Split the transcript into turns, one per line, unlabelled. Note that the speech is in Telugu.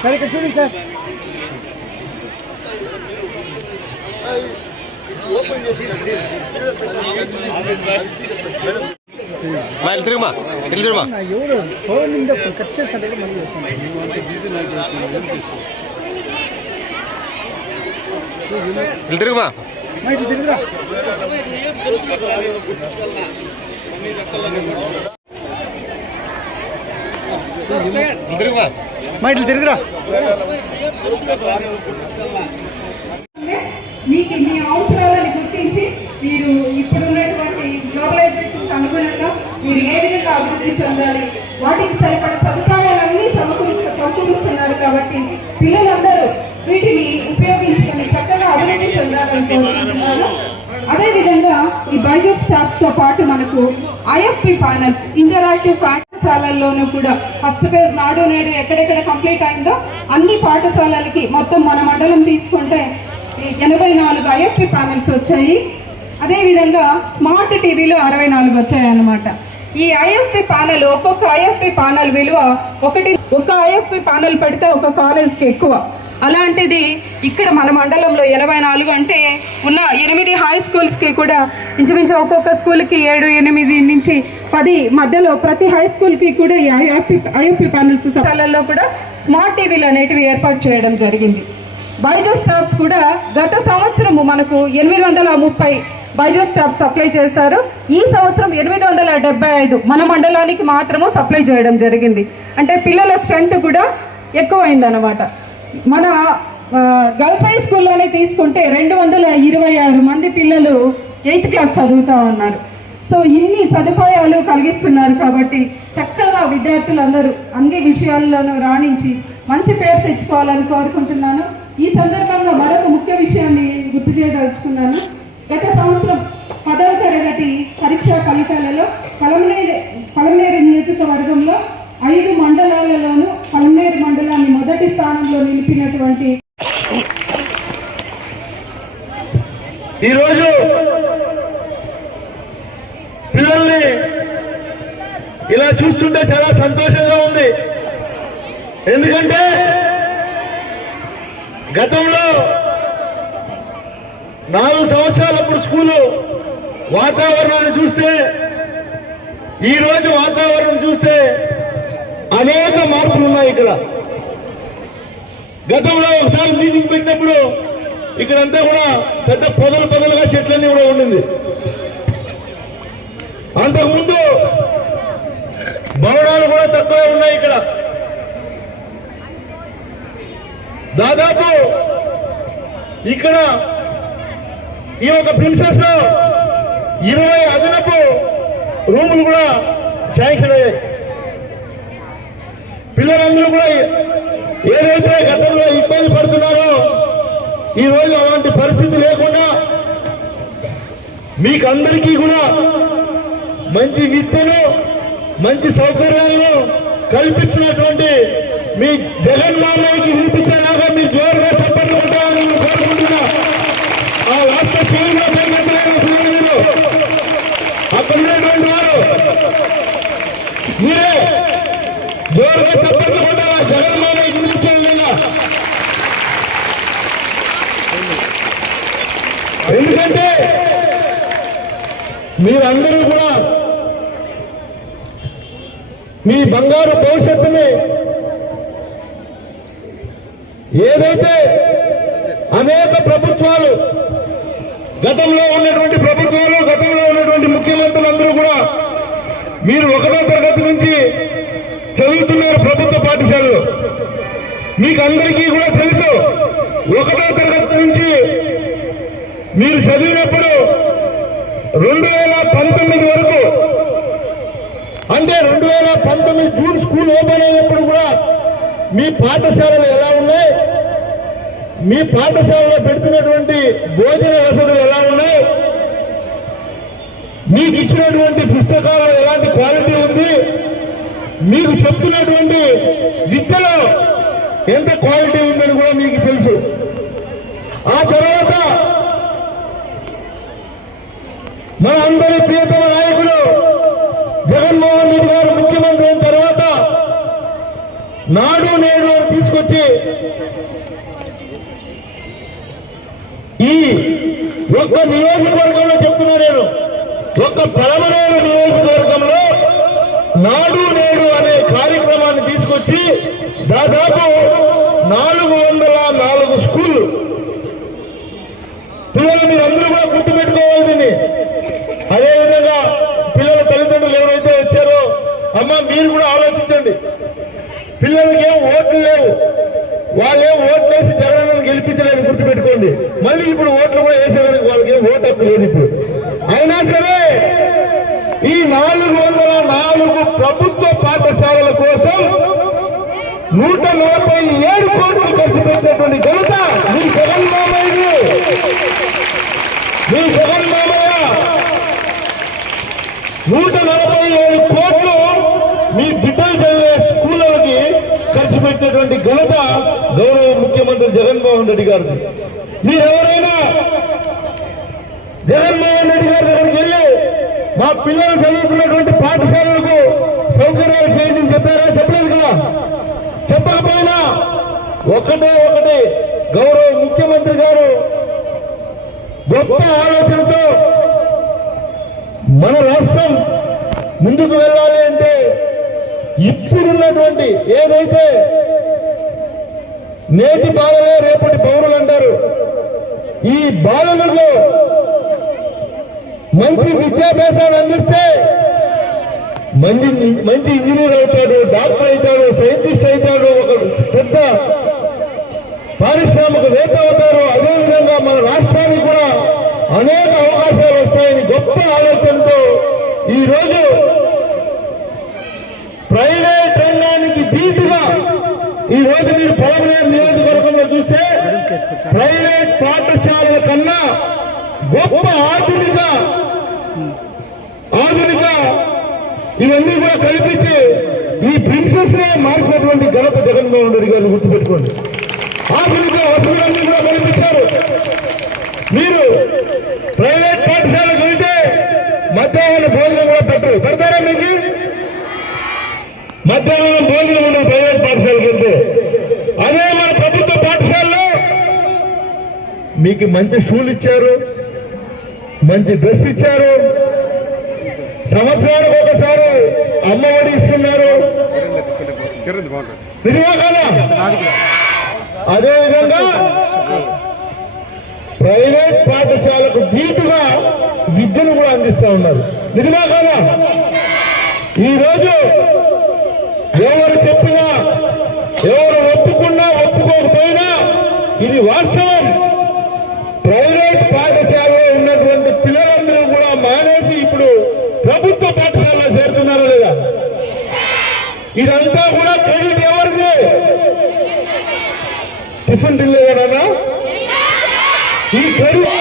సార్ ఇక్కడ చూడండి సార్.
మా ఇటు తిరుగుమా ఇటు తిరుగుమా
ఎవరు? ఫోన్ కట్ చేస్తాడు
ఇటు తిరుగుమా?
మా ఇటు తిరుగురా
ఇటు తిరుగుమా?
మా ఇటు తిరుగురా.
మీకు మీ అవసరాలను గుర్తించి మీరు ఇప్పుడున్నటువంటి గ్లోబలైజేషన్ అనుగుణంగా మీరు ఏ విధంగా అభివృద్ధి చెందాలి? వాటికి సరిపడ సదుపాయాలన్నీ సమకూరు సమకూరుస్తున్నారు కాబట్టి పిల్లలందరూ వీటిని ఉపయోగించుకొని చక్కగా అభివృద్ధి చెందాలని కోరుకుంటున్నాను అదేవిధంగా ఈ బయో స్టాఫ్స్తో పాటు మనకు ఐఎఫ్పి ప్యానల్స్ ఇంటరాక్టివ్ పాఠశాలల్లోనూ కూడా ఫస్ట్ ఫేజ్ నాడు నేడు ఎక్కడెక్కడ కంప్లీట్ అయిందో అన్ని పాఠశాలలకి మొత్తం మన మండలం తీసుకుంటే ఎనభై నాలుగు ఐఎఫ్పి ప్యానల్స్ వచ్చాయి. అదేవిధంగా స్మార్ట్ టీవీలు అరవై నాలుగు వచ్చాయన్నమాట. ఈ ఐఎఫ్పి ప్యానల్ ఒక్కొక్క ఐఎఫ్పి ప్యానల్ విలువ ఒకటి ఒక ఐఎఫ్పి ప్యానల్ పెడితే ఒక కాలేజ్కి ఎక్కువ. అలాంటిది ఇక్కడ మన మండలంలో ఎనభై నాలుగు అంటే ఉన్న ఎనిమిది హై స్కూల్స్కి కూడా ఇంచుమించు ఒక్కొక్క స్కూల్కి ఏడు ఎనిమిది నుంచి పది మధ్యలో ప్రతి హై స్కూల్కి కూడా ఈ ఐఎఫ్పి ఐఎఫ్పి ప్యానల్స్ స్థలాల్లో కూడా స్మార్ట్ టీవీలు అనేటివి ఏర్పాటు చేయడం జరిగింది. బైజో స్టాఫ్స్ కూడా గత సంవత్సరము మనకు ఎనిమిది వందల ముప్పై బైజో స్టాఫ్ సప్లై చేశారు. ఈ సంవత్సరం ఎనిమిది వందల డెబ్బై ఐదు మన మండలానికి మాత్రము సప్లై చేయడం జరిగింది. అంటే పిల్లల స్ట్రెంత్ కూడా ఎక్కువైందన్నమాట. మన గర్ల్స్ హై స్కూల్లోనే తీసుకుంటే రెండు వందల ఇరవై ఆరు మంది పిల్లలు ఎయిత్ క్లాస్ చదువుతా ఉన్నారు. సో ఇన్ని సదుపాయాలు కలిగిస్తున్నారు కాబట్టి చక్కగా విద్యార్థులందరూ అన్ని విషయాల్లోనూ రాణించి మంచి పేరు తెచ్చుకోవాలని కోరుకుంటున్నాను. ఈ సందర్భంగా మరొక ముఖ్య విషయాన్ని గుర్తు చేయదలుచుకున్నాను. గత సంవత్సరం పదవ తరగతి పరీక్షా ఫలితాలలో పలమనేరు పలమనేరు నియోజకవర్గంలో ఐదు మండలాలలోనూ పలమనేరు మండలాన్ని మొదటి స్థానంలో నిలిపినటువంటి
ఈరోజు పిల్లల్ని ఇలా చూస్తుంటే చాలా సంతోషంగా ఉంది. ఎందుకంటే గతంలో నాలుగు సంవత్సరాలప్పుడు స్కూలు వాతావరణాన్ని చూస్తే ఈరోజు వాతావరణం చూస్తే అనేక మార్పులు ఉన్నాయి ఇక్కడ. గతంలో ఒకసారి మీటింగ్ పెట్టినప్పుడు ఇక్కడంతా కూడా పెద్ద పొదలు పొదలుగా చెట్లన్నీ కూడా ఉండింది. అంతకుముందు భవనాలు కూడా తక్కువే ఉన్నాయి ఇక్కడ. దాదాపు ఇక్కడ ఈ ఒక ప్రిన్సెస్లో ఇరవై అదనపు రూములు కూడా శాంక్షన్ అయ్యాయి పిల్లలందరూ కూడా ఏదైతే గతంలో ఇబ్బంది పడుతున్నారో ఈ రోజు అలాంటి పరిస్థితి లేకుండా మీకందరికీ కూడా మంచి విద్యను మంచి సౌకర్యాలను కల్పించినటువంటి మీ జగన్మోహన్కి వినిపించేలాగా మీ జోరుగా చెప్పండి ఉంటామని కోరుకుంటున్నా. ఆ రాష్ట్ర అక్కడ ఉన్నటువంటి వారు మీరే జోరుగా చెప్పండి కొట్టాలా జగన్ వినిపించేలా ఎందుకంటే మీరందరూ కూడా మీ బంగారు భవిష్యత్తుని ఏదైతే అనేక ప్రభుత్వాలు గతంలో ఉన్నటువంటి ప్రభుత్వాలు గతంలో ఉన్నటువంటి ముఖ్యమంత్రులందరూ కూడా మీరు ఒకటో తరగతి నుంచి చదువుతున్నారు ప్రభుత్వ పాఠశాలలో. మీకు అందరికీ కూడా తెలుసు ఒకటో తరగతి నుంచి మీరు చదివినప్పుడు రెండు వేల పంతొమ్మిది వరకు. అంటే రెండు వేల పంతొమ్మిది జూన్ స్కూల్ ఓపెన్ అయినప్పుడు కూడా మీ పాఠశాలలు ఎలా ఉన్నాయి? మీ పాఠశాలలో పెడుతున్నటువంటి భోజన వసతులు ఎలా ఉన్నాయి? మీకు ఇచ్చినటువంటి పుస్తకాల్లో ఎలాంటి క్వాలిటీ ఉంది? మీకు చెప్తున్నటువంటి విద్యలో ఎంత క్వాలిటీ ఉందని కూడా మీకు తెలుసు. ఆ తర్వాత మన అందరి ప్రియతమ నాయకుడు జగన్మోహన్ రెడ్డి గారు ముఖ్యమంత్రి అయిన తర్వాత నాడు నేడు అని తీసుకొచ్చి ఈ ఒక్క నియోజకవర్గంలో చెప్తున్నా నేను ఒక్క పరమనేరు నియోజకవర్గంలో నాడు నేడు అనే కార్యక్రమాన్ని తీసుకొచ్చి దాదాపు నాలుగు వందల నాలుగు స్కూళ్ళు పిల్లలు మీరు అందరూ కూడా గుర్తు పెట్టుకోవాలి దీన్ని అదేవిధంగా పిల్లల తల్లిదండ్రులు ఎవరైతే వచ్చారో అమ్మ మీరు కూడా ఆలోచించండి. పిల్లలకి ఏం ఓట్లు లేవు. వాళ్ళేం ఓట్లు వేసి జగన్ గెలిపించలేదు గుర్తుపెట్టుకోండి. మళ్ళీ ఇప్పుడు ఓట్లు కూడా వేసేదానికి వాళ్ళకి ఏం ఓటు హక్కు లేదు ఇప్పుడు. అయినా సరే ఈ నాలుగు వందల నాలుగు ప్రభుత్వ పాఠశాలల కోసం నూట నలభై ఏడు కోట్లు ఖర్చు పెట్టినటువంటి ఘనత మీ జగన్ మామయ్య మీ జగన్ మామయ్య నూట నలభై ఏడు మీ బిడ్డలు చదివే స్కూళ్ళకి ఖర్చు పెట్టినటువంటి ఘనత గౌరవ ముఖ్యమంత్రి జగన్మోహన్ రెడ్డి గారు మీరెవరైనా జగన్మోహన్ రెడ్డి గారి దగ్గరికి వెళ్ళి మా పిల్లలు చదువుతున్నటువంటి పాఠశాలలకు సౌకర్యాలు చేయండి చెప్పారా? చెప్పలేదు కదా? చెప్పకపోయినా ఒకటే ఒకటి గౌరవ ముఖ్యమంత్రి గారు గొప్ప ఆలోచనతో మన రాష్ట్రం ముందుకు వెళ్ళాలి. ఇప్పుడున్నటువంటి ఏదైతే నేటి బాలలే రేపటి పౌరులు అంటారు ఈ బాలలకు మంచి విద్యాభ్యాసాన్ని అందిస్తే మంచి మంచి ఇంజనీర్ అవుతాడు డాక్టర్ అవుతాడు సైంటిస్ట్ అవుతాడు ఒక పెద్ద పారిశ్రామికవేత్త అవుతారు. అదేవిధంగా మన రాష్ట్రానికి కూడా అనేక అవకాశాలు వస్తాయని గొప్ప ఆలోచనతో ఈ రోజు ప్రైవేట్ రంగానికి దీటుగా ఈ రోజు మీరు పొలమనేరు నియోజకవర్గంలో చూస్తే ప్రైవేట్ పాఠశాలల కన్నా గొప్ప ఆధునిక ఆధునిక ఇవన్నీ కూడా కల్పించి ఈ ప్రిన్సెస్ నే మార్చినటువంటి ఘనత జగన్మోహన్ రెడ్డి గారిని గుర్తుపెట్టుకోండి. ఆధునిక వసతులన్నీ కూడా కల్పించారు. మీరు ప్రైవేట్ పాఠశాలకు వెళ్తే మధ్యాహ్న భోజనం కూడా పెట్టరు. పెడతారు? మధ్యాహ్నం భోజనం ఉండదు ప్రైవేట్ పాఠశాలకు వెళ్తే అదే మన ప్రభుత్వ పాఠశాలలో మీకు మంచి షూలు ఇచ్చారు మంచి డ్రెస్ ఇచ్చారు. సంవత్సరానికి ఒకసారి అమ్మ ఒడి ఇస్తున్నారు. నిజమా ప్రైవేట్ పాఠశాలకు ధీటుగా విద్యను కూడా అందిస్తూ ఉన్నారు. నిజమా కాదా? ఈరోజు ఎవరు చెప్పినా ఎవరు ఒప్పుకున్నా ఒప్పుకోకపోయినా ఇది వాస్తవం. ప్రైవేట్ పాఠశాలలో ఉన్నటువంటి పిల్లలందరూ కూడా మానేసి ఇప్పుడు ప్రభుత్వ పాఠశాలలో చేరుతున్నారా లేదా? ఇదంతా కూడా క్రెడిట్ ఎవరిది? టిఫిన్ తినలేదన్నా ఈ క్రెడిట్